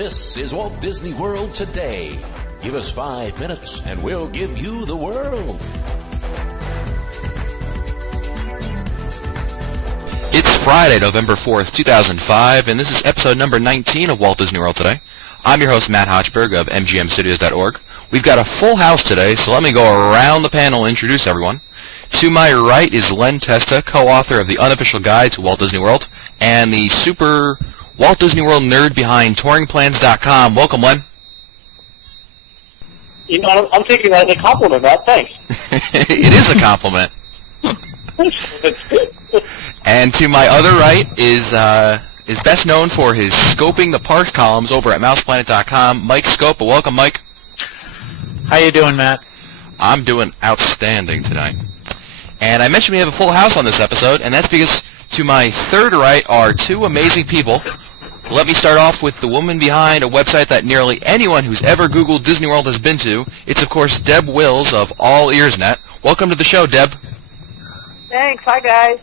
This is Walt Disney World Today. Give us 5 minutes and we'll give you the world. It's Friday, November 4th, 2005, and this is episode number 19 of Walt Disney World Today. I'm your host, Matt Hochberg of MGMstudios.org. We've got a full house today, so let me go around the panel and introduce everyone. To my right is Len Testa, co-author of the unofficial guide to Walt Disney World, and the super Walt Disney World nerd behind touringplans.com. Welcome, Len. You know, I'm taking that as a compliment, Matt. Thanks. It is a compliment. That's good. And to my other right is best known for his Scoping the Parks columns over at mouseplanet.com, Mike Scopa. Welcome, Mike. How you doing, Matt? I'm doing outstanding tonight. And I mentioned we have a full house on this episode, and that's because to my third right are two amazing people. Let me start off with the woman behind a website that nearly anyone who's ever Googled Disney World has been to. It's, of course, Deb Wills of AllEarsNet. Welcome to the show, Deb. Thanks. Hi, guys.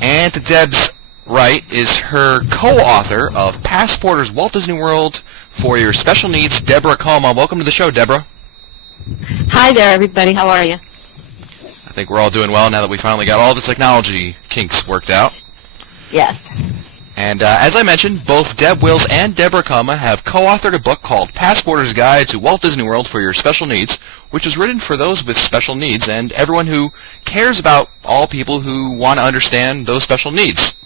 And to Deb's right is her co-author of Passporter's Walt Disney World for Your Special Needs, Deborah Coma. Welcome to the show, Deborah. Hi there, everybody. How are you? I think we're all doing well now that we finally got all the technology kinks worked out. Yes. And as I mentioned, both Deb Wills and Deborah Coma have co-authored a book called Passporter's Guide to Walt Disney World for Your Special Needs, which is written for those with special needs and everyone who cares about all people who want to understand those special needs.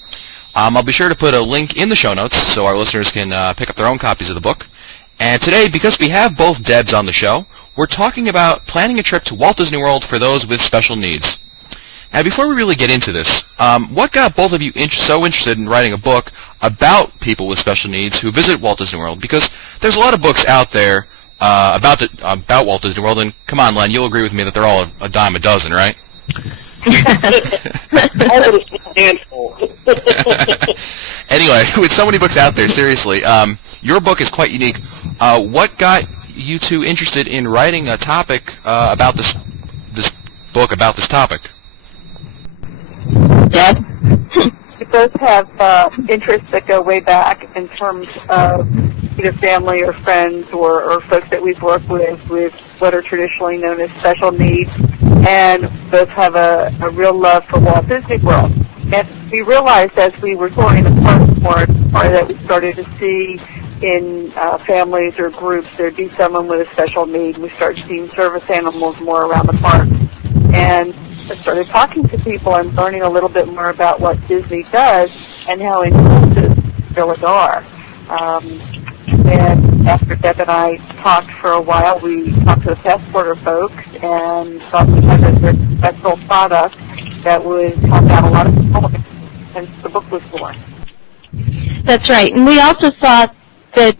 I'll be sure to put a link in the show notes so our listeners can pick up their own copies of the book. And today, because we have both Debs on the show, we're talking about planning a trip to Walt Disney World for those with special needs. Now, before we really get into this, what got both of you so interested in writing a book about people with special needs who visit Walt Disney World? Because there's a lot of books out there about Walt Disney World, and come on, Len, you'll agree with me that they're all a dime a dozen, right? Anyway, with so many books out there, seriously, your book is quite unique. What got you two interested in writing a topic about this book about this topic? Deb? We both have interests that go way back in terms of either family or friends or folks that we've worked with what are traditionally known as special needs, and both have a real love for Walt Disney World. And we realized as we were touring the parks more and more that we started to see in families or groups there'd be someone with a special need. We started seeing service animals more around the park. And I started talking to people and learning a little bit more about what Disney does and how inclusive they really are. And after Deb and I talked for a while, we talked to the Passporter folks and thought we had a very special product that would help out a lot of people, and the book was born. That's right. And we also thought that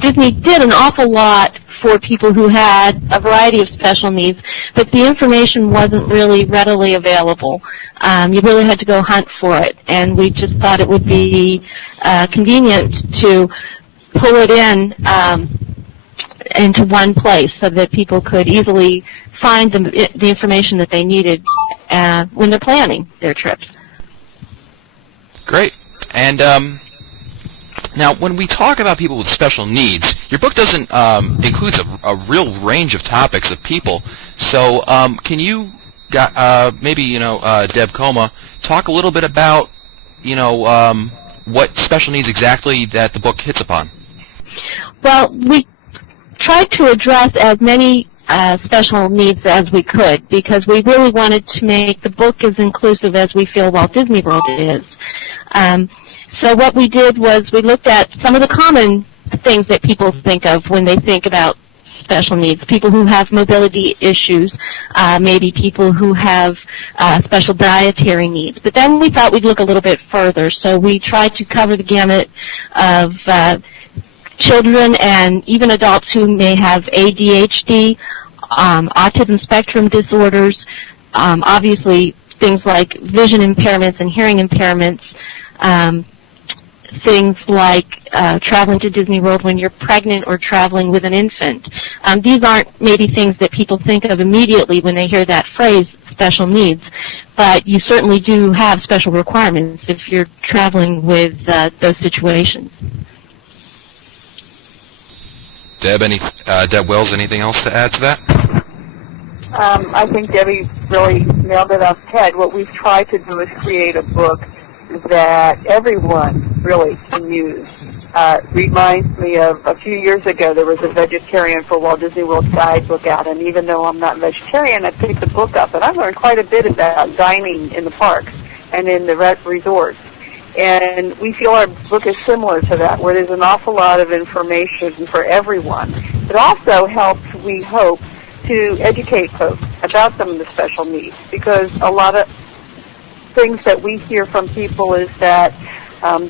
Disney did an awful lot for people who had a variety of special needs, but the information wasn't really readily available. You really had to go hunt for it, and we just thought it would be convenient to pull it in into one place so that people could easily find the information that they needed when they're planning their trips. Great. And now, when we talk about people with special needs, your book doesn't includes a real range of topics of people. So, can you, maybe Deb Coma, talk a little bit about what special needs exactly that the book hits upon? Well, we tried to address as many special needs as we could because we really wanted to make the book as inclusive as we feel Walt Disney World is. So what we did was we looked at some of the common things that people think of when they think about special needs. People who have mobility issues, maybe people who have special dietary needs. But then we thought we'd look a little bit further. So we tried to cover the gamut of children and even adults who may have ADHD, autism spectrum disorders, obviously things like vision impairments and hearing impairments, things like traveling to Disney World when you're pregnant or traveling with an infant. These aren't maybe things that people think of immediately when they hear that phrase, special needs, but you certainly do have special requirements if you're traveling with those situations. Deb Wills, anything else to add to that? I think Debbie really nailed it on the head. What we've tried to do is create a book that everyone really can use. Reminds me of a few years ago, there was a Vegetarian for Walt Disney World guidebook out, and even though I'm not vegetarian, I picked the book up, and I learned quite a bit about dining in the parks and in the resorts. And we feel our book is similar to that, where there's an awful lot of information for everyone. It also helps, we hope, to educate folks about some of the special needs, because a lot of things that we hear from people is that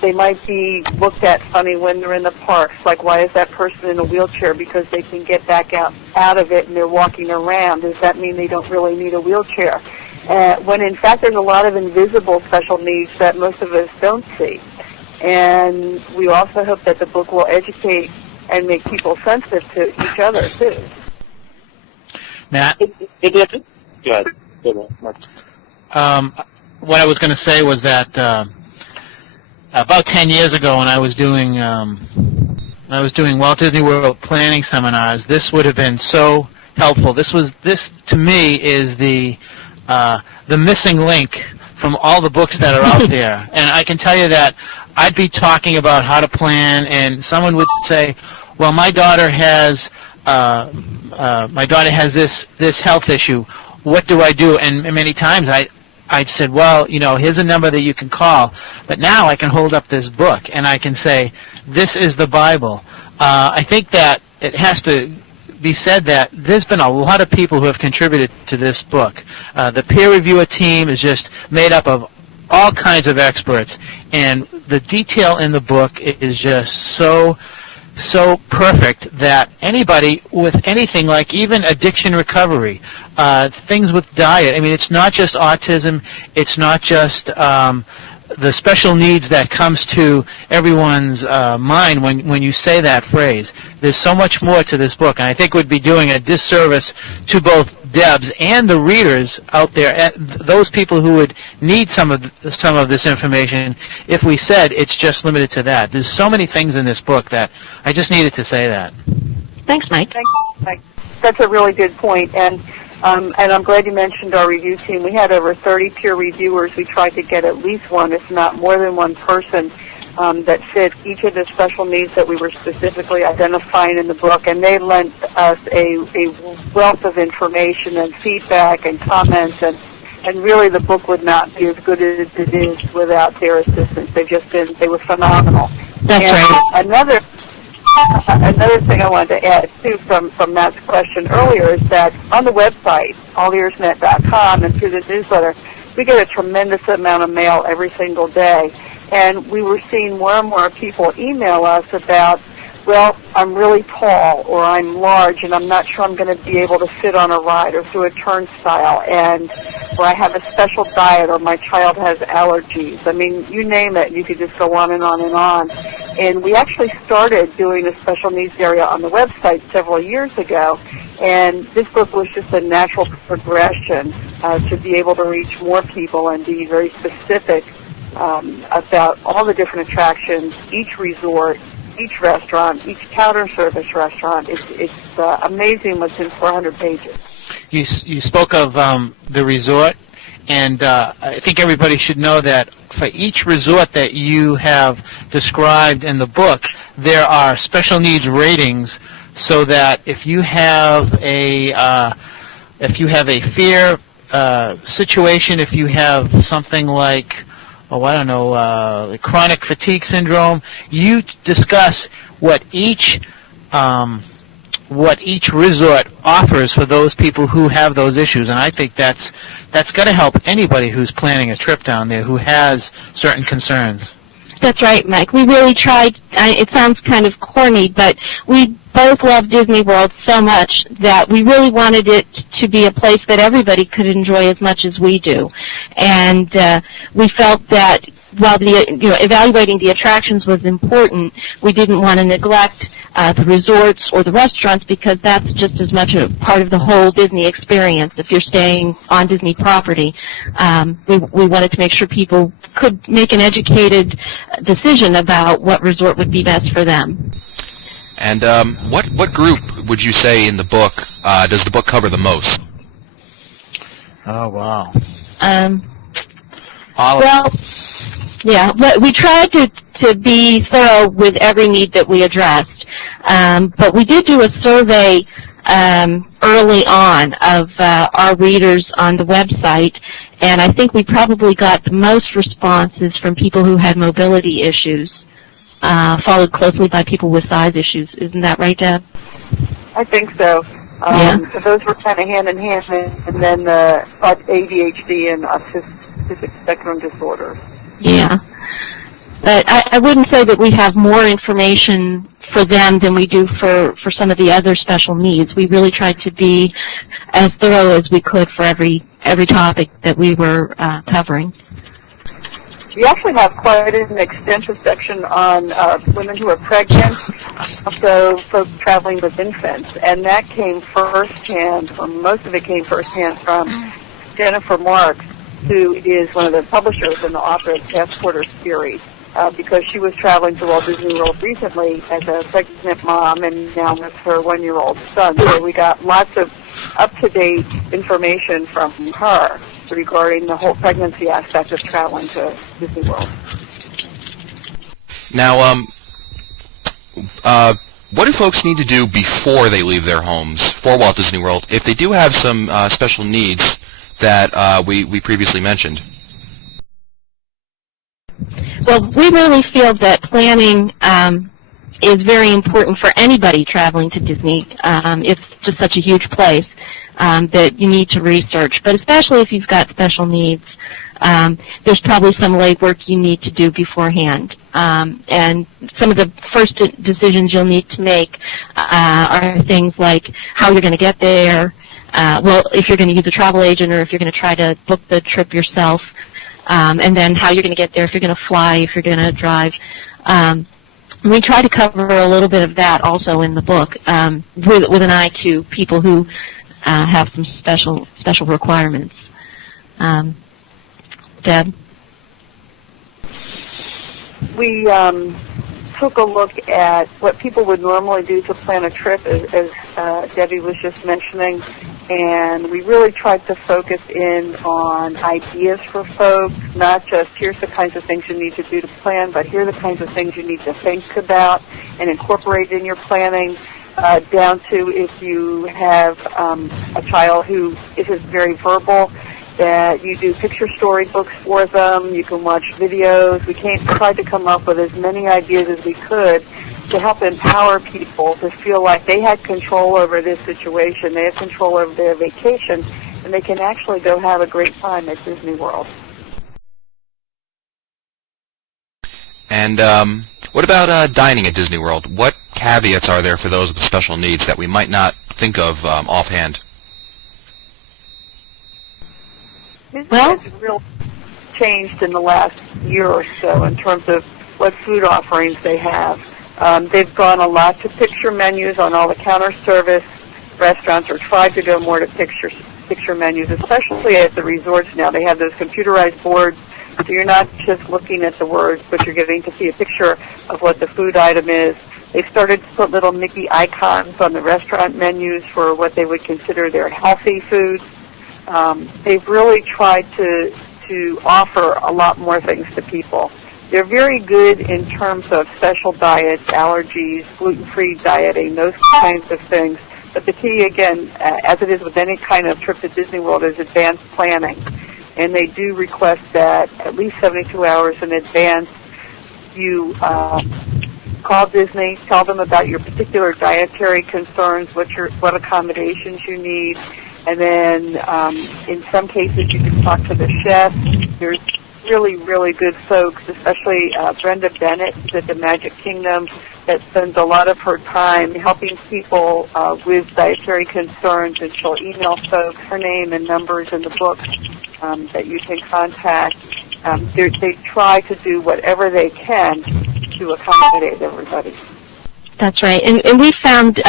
they might be looked at funny when they're in the parks, like why is that person in a wheelchair? Because they can get back out of it and they're walking around. Does that mean they don't really need a wheelchair? When in fact there's a lot of invisible special needs that most of us don't see. And we also hope that the book will educate and make people sensitive to each other too. Matt? Go ahead. What I was going to say was that about 10 years ago, when I was doing Walt Disney World planning seminars, this would have been so helpful. This to me is the missing link from all the books that are out there. And I can tell you that I'd be talking about how to plan, and someone would say, "Well, my daughter has this health issue. What do I do?" And many times I'd said, "Well, here's a number that you can call." But now I can hold up this book and I can say, "This is the Bible." I think that it has to be said that there's been a lot of people who have contributed to this book. The peer reviewer team is just made up of all kinds of experts, and the detail in the book is just so perfect that anybody with anything like even addiction recovery, things with diet, I mean, it's not just autism, it's not just the special needs that comes to everyone's mind when you say that phrase. There's so much more to this book, and I think we'd be doing a disservice to both Debs and the readers out there, those people who would need some of this information, if we said it's just limited to that. There's so many things in this book that I just needed to say that. Thanks, Mike. Thanks, Mike. That's a really good point, and I'm glad you mentioned our review team. We had over 30 peer reviewers. We tried to get at least one, if not more than one person that fit each of the special needs that we were specifically identifying in the book, and they lent us a wealth of information and feedback and comments, and really the book would not be as good as it is without their assistance. They were phenomenal. That's right. Another thing I wanted to add, too, from Matt's question earlier is that on the website, allearsnet.com, and through the newsletter, we get a tremendous amount of mail every single day. And we were seeing more and more people email us about, well, I'm really tall, or I'm large, and I'm not sure I'm going to be able to sit on a ride or through a turnstile, or I have a special diet, or my child has allergies. I mean, you name it, you could just go on and on and on. And we actually started doing a special needs area on the website several years ago, and this book was just a natural progression to be able to reach more people and be very specific about all the different attractions, each resort, each restaurant, each counter service restaurant. It's amazing what's in 400 pages. You spoke of the resort, and I think everybody should know that for each resort that you have described in the book, there are special needs ratings, so that if you have a fear situation, if you have something like chronic fatigue syndrome, you discuss what each resort offers for those people who have those issues, and I think that's going to help anybody who's planning a trip down there who has certain concerns. That's right, Mike. We really tried. It sounds kind of corny, but we both love Disney World so much that we really wanted it to be a place that everybody could enjoy as much as we do. And we felt that while evaluating the attractions was important, we didn't want to neglect the resorts or the restaurants, because that's just as much a part of the whole Disney experience. If you're staying on Disney property, we wanted to make sure people could make an educated decision about what resort would be best for them. And what group would you say in the book does the book cover the most? Oh, wow. Well, yeah, but we tried to be thorough with every need that we addressed. But we did do a survey early on of our readers on the website, and I think we probably got the most responses from people who had mobility issues, followed closely by people with size issues. Isn't that right, Deb? I think so. Yeah. So those were kind of hand in hand, and then ADHD and autistic spectrum disorder. Yeah. But I wouldn't say that we have more information for them than we do for some of the other special needs. We really tried to be as thorough as we could for every topic that we were covering. We actually have quite an extensive section on women who are pregnant, also folks traveling with infants, and that came firsthand, or most of it came firsthand from Jennifer Marks, who is one of the publishers and the author of Passporter's Theory, because she was traveling to Walt Disney World recently as a pregnant mom and now with her 1-year-old son. So we got lots of up-to-date information from her regarding the whole pregnancy aspect of traveling to Disney World. Now, what do folks need to do before they leave their homes for Walt Disney World if they do have some special needs that we previously mentioned? Well, we really feel that planning is very important for anybody traveling to Disney. It's just such a huge place that you need to research. But especially if you've got special needs, there's probably some legwork you need to do beforehand. And some of the first decisions you'll need to make are things like how you're going to get there, well, if you're going to use a travel agent or if you're going to try to book the trip yourself, and then how you're going to get there, if you're going to fly, if you're going to drive. We try to cover a little bit of that also in the book with an eye to people who have some special requirements. Deb? We took a look at what people would normally do to plan a trip, as Debbie was just mentioning, and we really tried to focus in on ideas for folks, not just here's the kinds of things you need to do to plan, but here are the kinds of things you need to think about and incorporate in your planning, down to if you have a child who isn't very verbal, that you do picture storybooks for them, you can watch videos. We tried to come up with as many ideas as we could to help empower people to feel like they had control over this situation, they had control over their vacation, and they can actually go have a great time at Disney World. And what about dining at Disney World? What caveats are there for those with special needs that we might not think of offhand? Well, it's really changed in the last year or so in terms of what food offerings they have. They've gone a lot to picture menus on all the counter service restaurants, or tried to go more to picture menus, especially at the resorts now. They have those computerized boards, so you're not just looking at the words, but you're getting to see a picture of what the food item is. They've started to put little Mickey icons on the restaurant menus for what they would consider their healthy foods. They've really tried to offer a lot more things to people. They're very good in terms of special diets, allergies, gluten-free dieting, those kinds of things. But the key, again, as it is with any kind of trip to Disney World, is advanced planning. And they do request that at least 72 hours in advance you call Disney, tell them about your particular dietary concerns, what accommodations you need. And then in some cases you can talk to the chef. There's really, really good folks, especially Brenda Bennett at the Magic Kingdom, that spends a lot of her time helping people with dietary concerns, and she'll email folks her name and numbers in the book that you can contact. They try to do whatever they can to accommodate everybody. That's right. And we found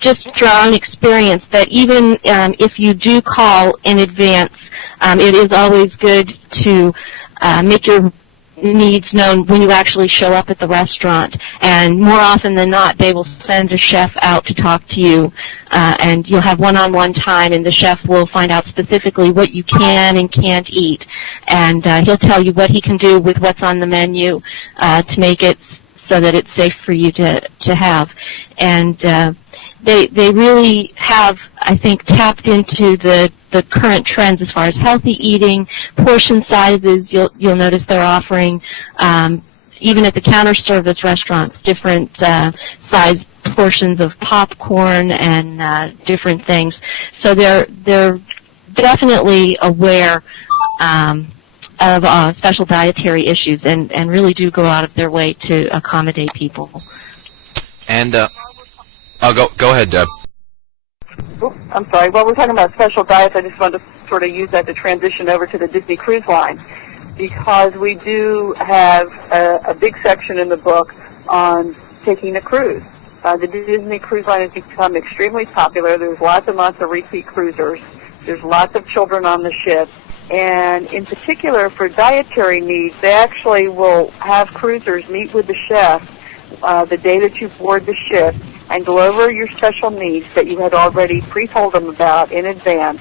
just through our own experience that even if you do call in advance, it is always good to make your needs known when you actually show up at the restaurant. And more often than not, they will send a chef out to talk to you, and you'll have one-on-one time, and the chef will find out specifically what you can and can't eat. And he'll tell you what he can do with what's on the menu to make it so that it's safe for you to have. And they really have, I think, tapped into the current trends as far as healthy eating, portion sizes. You'll notice they're offering, even at the counter service restaurants, different size portions of popcorn and different things. So they're definitely aware of special dietary issues and really do go out of their way to accommodate people. And go ahead, Deb. Oops, I'm sorry. While we're talking about special diets, I just wanted to sort of use that to transition over to the Disney Cruise Line, because we do have a big section in the book on taking a cruise. The Disney Cruise Line has become extremely popular. There's lots and lots of repeat cruisers. There's lots of children on the ship. And in particular, for dietary needs, they actually will have cruisers meet with the chef the day that you board the ship and go over your special needs that you had already pre-told them about in advance.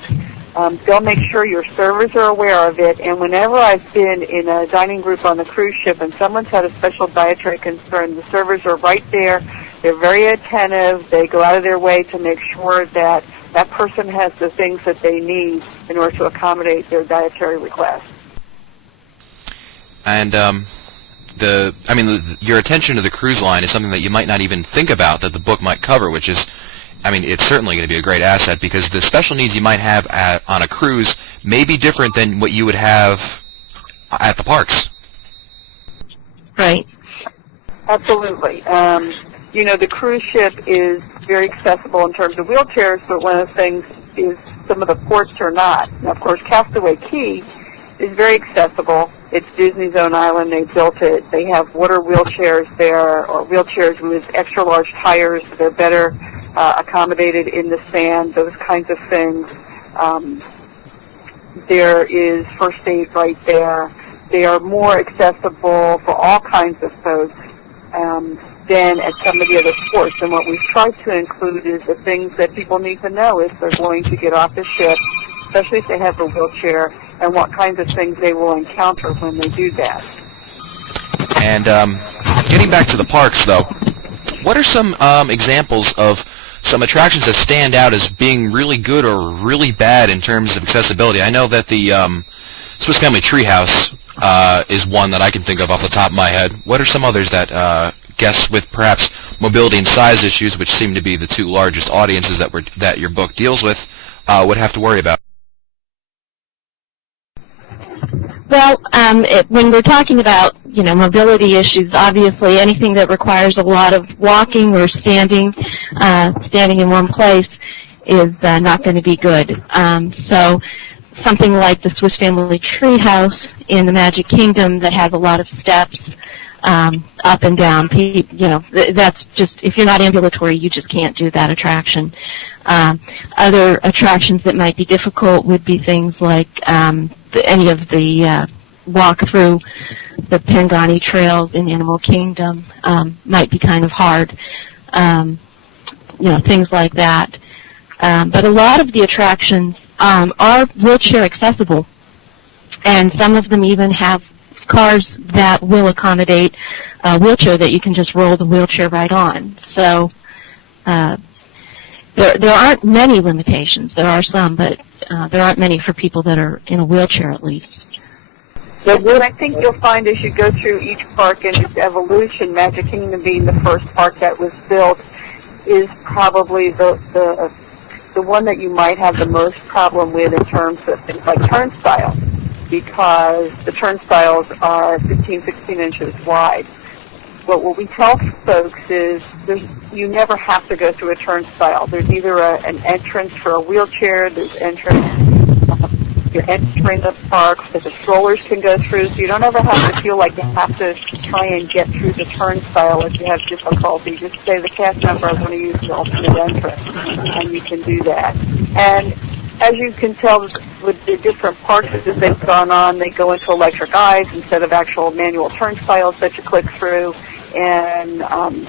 They'll make sure your servers are aware of it, and whenever I've been in a dining group on the cruise ship and someone's had a special dietary concern, the servers are right there. They're very attentive. They go out of their way to make sure that that person has the things that they need in order to accommodate their dietary requests. And your attention to the cruise line is something that you might not even think about that the book might cover, which is, it's certainly going to be a great asset, because the special needs you might have on a cruise may be different than what you would have at the parks. Right. Absolutely. The cruise ship is very accessible in terms of wheelchairs, but one of the things is some of the ports are not. Now, of course, Castaway Cay is very accessible. It's Disney's own island. They built it. They have water wheelchairs there, or wheelchairs with extra large tires. So they're better accommodated in the sand, those kinds of things. There is first aid right there. They are more accessible for all kinds of folks than at some of the other ports. And what we've tried to include is the things that people need to know if they're going to get off the ship, especially if they have a wheelchair, and what kinds of things they will encounter when they do that. And getting back to the parks, though, what are some examples of some attractions that stand out as being really good or really bad in terms of accessibility? I know that the Swiss Family Treehouse is one that I can think of off the top of my head. What are some others that guests with perhaps mobility and size issues, which seem to be the two largest audiences that your book deals with, would have to worry about? Well, when we're talking about, mobility issues, obviously anything that requires a lot of walking or standing in one place is not going to be good. So something like the Swiss Family Treehouse in the Magic Kingdom that has a lot of steps up and down, that's just, if you're not ambulatory, you just can't do that attraction. Other attractions that might be difficult would be things like any of the walk through the Pangani trails in Animal Kingdom might be kind of hard, things like that. But a lot of the attractions are wheelchair accessible, and some of them even have cars that will accommodate a wheelchair that you can just roll the wheelchair right on. So there aren't many limitations. There are some, but there aren't many for people that are in a wheelchair, at least. But what I think you'll find as you go through each park and its evolution, Magic Kingdom being the first park that was built, is probably the one that you might have the most problem with in terms of things like turnstiles, because the turnstiles are 15, 16 inches wide. But what we tell folks is you never have to go through a turnstile. There's either an entrance for a wheelchair, there's you're entering the park that the strollers can go through, so you don't ever have to feel like you have to try and get through the turnstile if you have difficulty. Just say the cast member, I want to use the alternate entrance, and you can do that. And as you can tell with the different parks as they've gone on, they go into electric eyes instead of actual manual turnstiles that you click through, and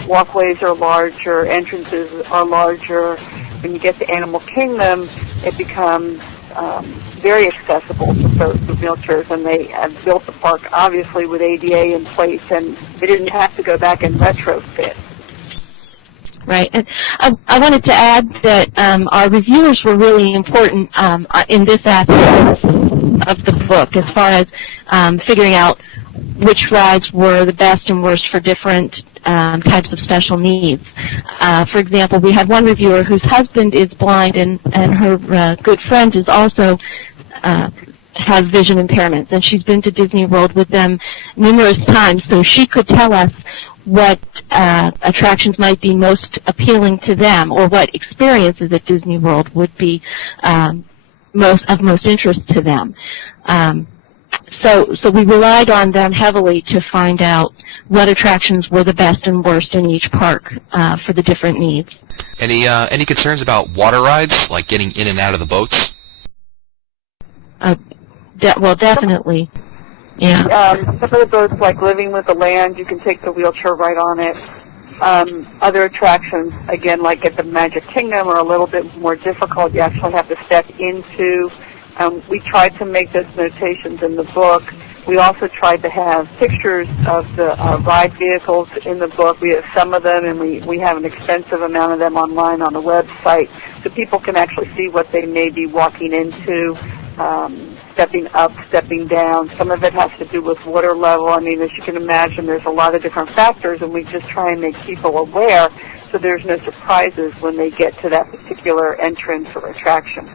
walkways are larger, entrances are larger. When you get to Animal Kingdom, it becomes very accessible for folks with wheelchairs, and they have built the park obviously with ADA in place, and they didn't have to go back and retrofit. Right. And I wanted to add that our reviewers were really important in this aspect of the book, as far as figuring out which rides were the best and worst for different types of special needs. For example, we had one reviewer whose husband is blind, and her good friend is also has vision impairments, and she's been to Disney World with them numerous times, so she could tell us what attractions might be most appealing to them, or what experiences at Disney World would be of most interest to them. So we relied on them heavily to find out what attractions were the best and worst in each park for the different needs. Any concerns about water rides, like getting in and out of the boats? Well, definitely. Yeah. Some of the boats, like Living with the Land, you can take the wheelchair right on it. Other attractions, again, like at the Magic Kingdom, are a little bit more difficult. You actually have to step into. We tried to make those notations in the book. We also tried to have pictures of the ride vehicles in the book. We have some of them, and we have an extensive amount of them online on the website, so people can actually see what they may be walking into, stepping up, stepping down. Some of it has to do with water level. I mean, as you can imagine, there's a lot of different factors, and we just try and make people aware so there's no surprises when they get to that particular entrance or attraction.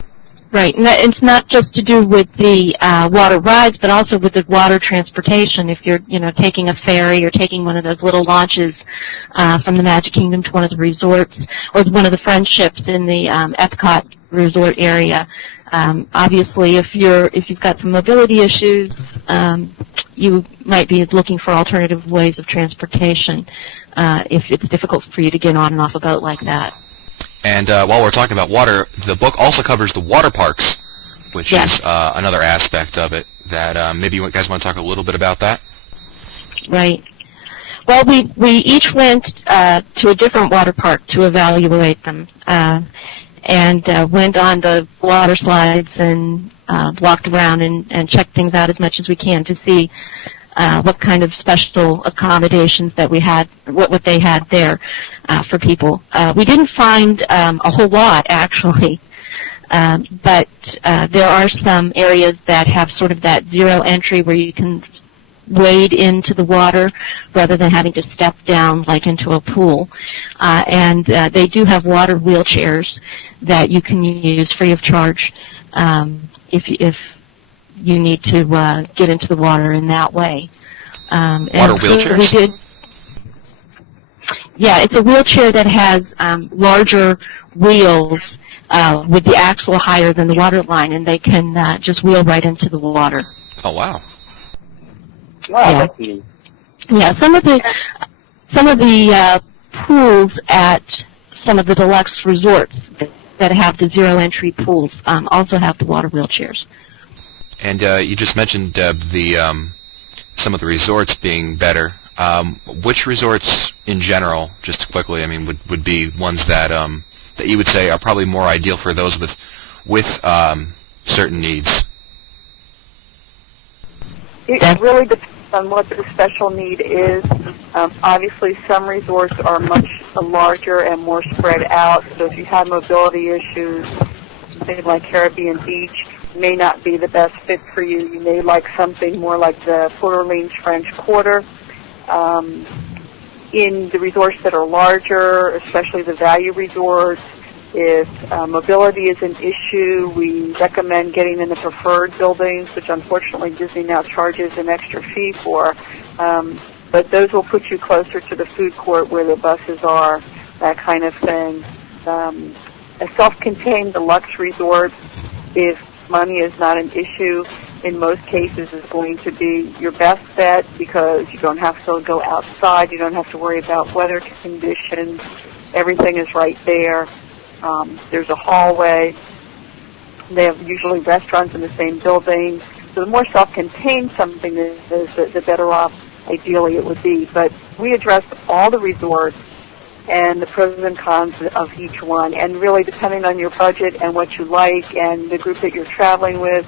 Right, and it's not just to do with the water rides, but also with the water transportation. If you're, taking a ferry or taking one of those little launches from the Magic Kingdom to one of the resorts, or one of the friendships in the Epcot resort area. Obviously, if you've got some mobility issues, you might be looking for alternative ways of transportation if it's difficult for you to get on and off a boat like that. And while we're talking about water, the book also covers the water parks, which is another aspect of it that maybe you guys want to talk a little bit about that? Right. Well, we each went to a different water park to evaluate them, and went on the water slides and walked around and checked things out as much as we can to see what kind of special accommodations that we had, what they had there for people. We didn't find a whole lot, actually, but there are some areas that have sort of that zero entry where you can wade into the water rather than having to step down like into a pool. And they do have water wheelchairs that you can use free of charge if you need to get into the water in that way. Water wheelchairs? Yeah, it's a wheelchair that has larger wheels with the axle higher than the water line, and they can just wheel right into the water. Oh, wow. Wow. Yeah, yeah. Some of the pools at some of the deluxe resorts that have the zero entry pools also have the water wheelchairs. And you just mentioned some of the resorts being better. Which resorts in general, just quickly, I mean, would be ones that that you would say are probably more ideal for those with certain needs? It really depends on what the special need is. Obviously, some resorts are much larger and more spread out, so if you have mobility issues, something like Caribbean Beach may not be the best fit for you. You may like something more like the Port Orleans French Quarter. In the resorts that are larger, especially the value resorts, if mobility is an issue, we recommend getting in the preferred buildings, which unfortunately Disney now charges an extra fee for. But those will put you closer to the food court where the buses are, that kind of thing. A self-contained deluxe resort, if money is not an issue, in most cases is going to be your best bet because you don't have to go outside, you don't have to worry about weather conditions, everything is right there. There's a hallway. They have usually restaurants in the same building. So the more self-contained something is, the better off ideally it would be. But we address all the resorts and the pros and cons of each one. And really, depending on your budget and what you like and the group that you're traveling with,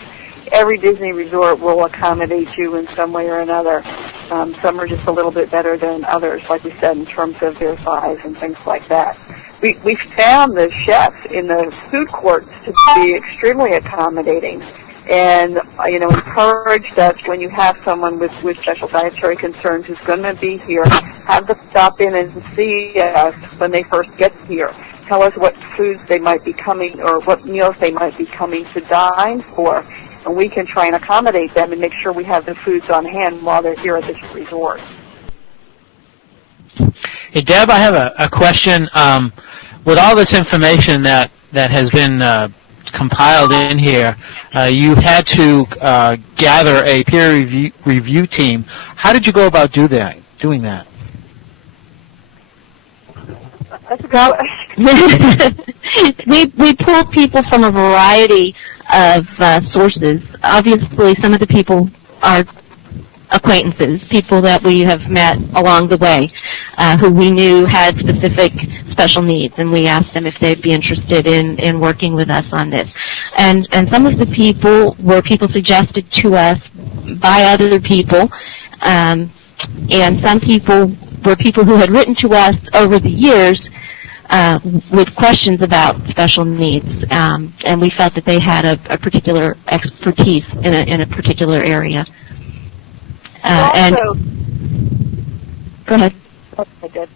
every Disney resort will accommodate you in some way or another. Some are just a little bit better than others, like we said, in terms of their size and things like that. We found the chefs in the food courts to be extremely accommodating, and encourage that when you have someone with special dietary concerns who's going to be here, have them stop in and see us when they first get here. Tell us what foods they might be coming, or what meals they might be coming to dine for, and we can try and accommodate them and make sure we have the foods on hand while they're here at this resort. Hey, Deb, I have a question. With all this information that has been compiled in here, you had to gather a peer review team. How did you go about doing that? That's a good we pulled people from a variety of sources. Obviously, some of the people are acquaintances, people that we have met along the way, who we knew had specific special needs, and we asked them if they'd be interested in working with us on this. And some of the people were people suggested to us by other people, and some people were people who had written to us over the years with questions about special needs, and we felt that they had a particular expertise in a particular area. And go ahead. I did.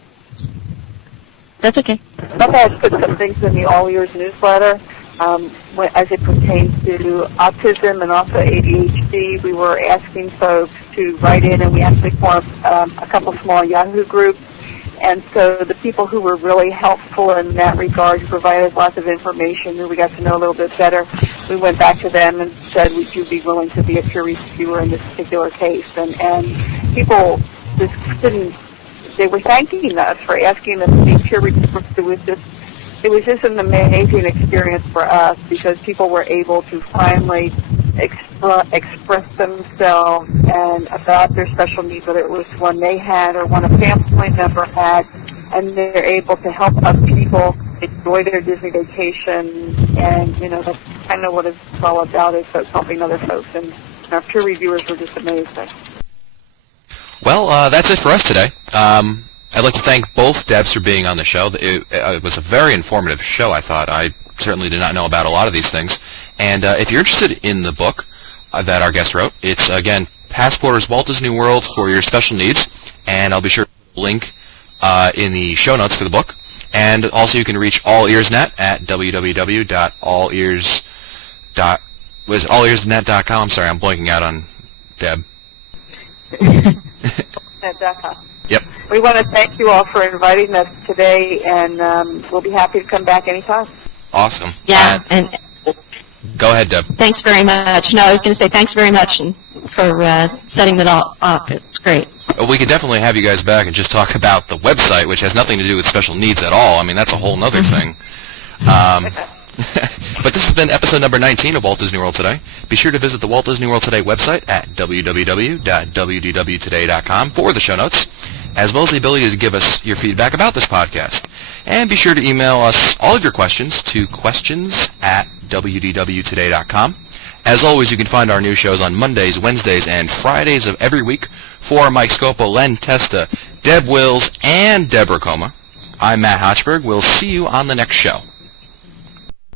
That's okay. Some had put some things in the All Ears newsletter as it pertains to autism and also ADHD. We were asking folks to write in, and we actually formed a couple small Yahoo groups. And so the people who were really helpful in that regard, who provided lots of information, who we got to know a little bit better, we went back to them and said, would you be willing to be a peer reviewer in this particular case? And people just didn't, they were thanking us for asking them to be peer reviewers. It was just an amazing experience for us, because people were able to finally express themselves and about their special needs, whether it was one they had or one a family member had, and they're able to help other people enjoy their Disney vacation. And that's kind of what it's all about, is helping other folks. And our peer reviewers were just amazing. Well, that's it for us today. I'd like to thank both Debs for being on the show. It was a very informative show, I thought. I certainly did not know about a lot of these things. And if you're interested in the book that our guest wrote, it's, again, Passporters Walt Disney World for Your Special Needs, and I'll be sure to link in the show notes for the book. And also you can reach AllEarsNet at www.allearsnet.com. I'm sorry, I'm blanking out on Deb. Yep. We want to thank you all for inviting us today, and we'll be happy to come back anytime. Awesome. Yeah, and go ahead, Deb. thanks very much. No, I was going to say thanks very much for setting that all up. It's great. We could definitely have you guys back and just talk about the website, which has nothing to do with special needs at all. I mean, that's a whole other thing. But this has been episode number 19 of Walt Disney World Today. Be sure to visit the Walt Disney World Today website at www.wdwtoday.com for the show notes, as well as the ability to give us your feedback about this podcast. And be sure to email us all of your questions to questions@wdwtoday.com. As always, you can find our new shows on Mondays, Wednesdays, and Fridays of every week. For Mike Scopo, Len Testa, Deb Wills, and Deborah Coma, I'm Matt Hochberg. We'll see you on the next show.